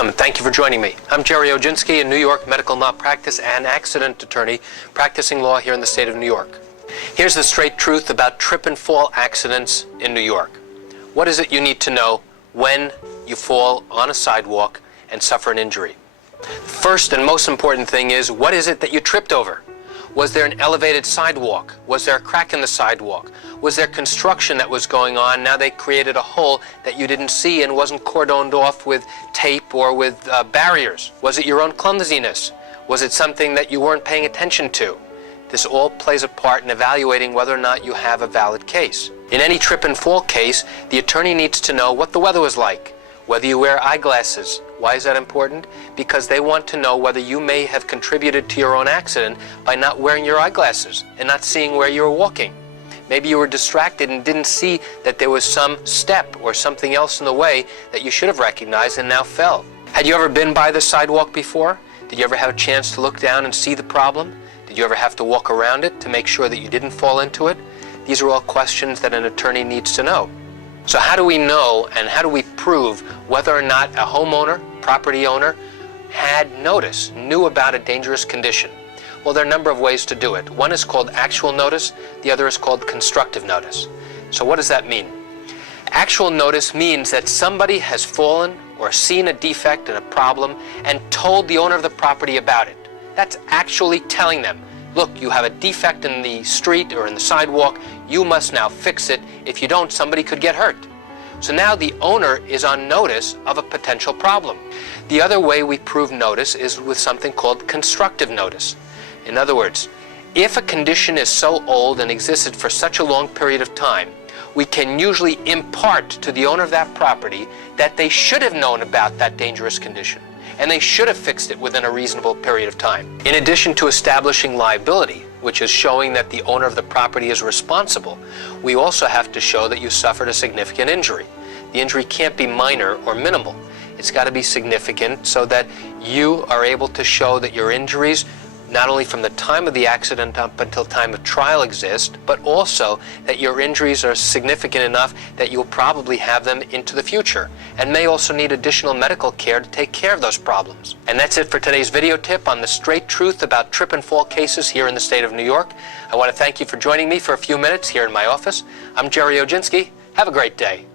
Welcome, and thank you for joining me. I'm Gerry Oginski, a New York medical malpractice and accident attorney practicing law here in the state of New York. Here's the straight truth about trip and fall accidents in New York. What is it you need to know when you fall on a sidewalk and suffer an injury? First and most important thing is, what is it that you tripped over? Was there an elevated sidewalk? Was there a crack in the sidewalk? Was there construction that was going on? Now they created a hole that you didn't see and wasn't cordoned off with tape or with barriers. Was it your own clumsiness? Was it something that you weren't paying attention to? This all plays a part in evaluating whether or not you have a valid case. In any trip and fall case, the attorney needs to know what the weather was like, whether you wear eyeglasses. Why is that important? Because they want to know whether you may have contributed to your own accident by not wearing your eyeglasses and not seeing where you were walking. Maybe you were distracted and didn't see that there was some step or something else in the way that you should have recognized and now fell. Had you ever been by the sidewalk before? Did you ever have a chance to look down and see the problem? Did you ever have to walk around it to make sure that you didn't fall into it? These are all questions that an attorney needs to know. So how do we know and how do we prove whether or not a homeowner, property owner, had notice, knew about a dangerous condition? Well, there are a number of ways to do it. One is called actual notice, the other is called constructive notice. So what does that mean? Actual notice means that somebody has fallen or seen a defect and a problem and told the owner of the property about it. That's actually telling them, look, you have a defect in the street or in the sidewalk, you must now fix it. If you don't, somebody could get hurt. So now the owner is on notice of a potential problem. The other way we prove notice is with something called constructive notice. In other words, if a condition is so old and existed for such a long period of time, we can usually impart to the owner of that property that they should have known about that dangerous condition, and they should have fixed it within a reasonable period of time. In addition to establishing liability, which is showing that the owner of the property is responsible, we also have to show that you suffered a significant injury. The injury can't be minor or minimal. It's got to be significant so that you are able to show that your injuries, not only from the time of the accident up until time of trial exist, but also that your injuries are significant enough that you'll probably have them into the future and may also need additional medical care to take care of those problems. And that's it for today's video tip on the straight truth about trip and fall cases here in the state of New York. I want to thank you for joining me for a few minutes here in my office. I'm Gerry Oginski. Have a great day.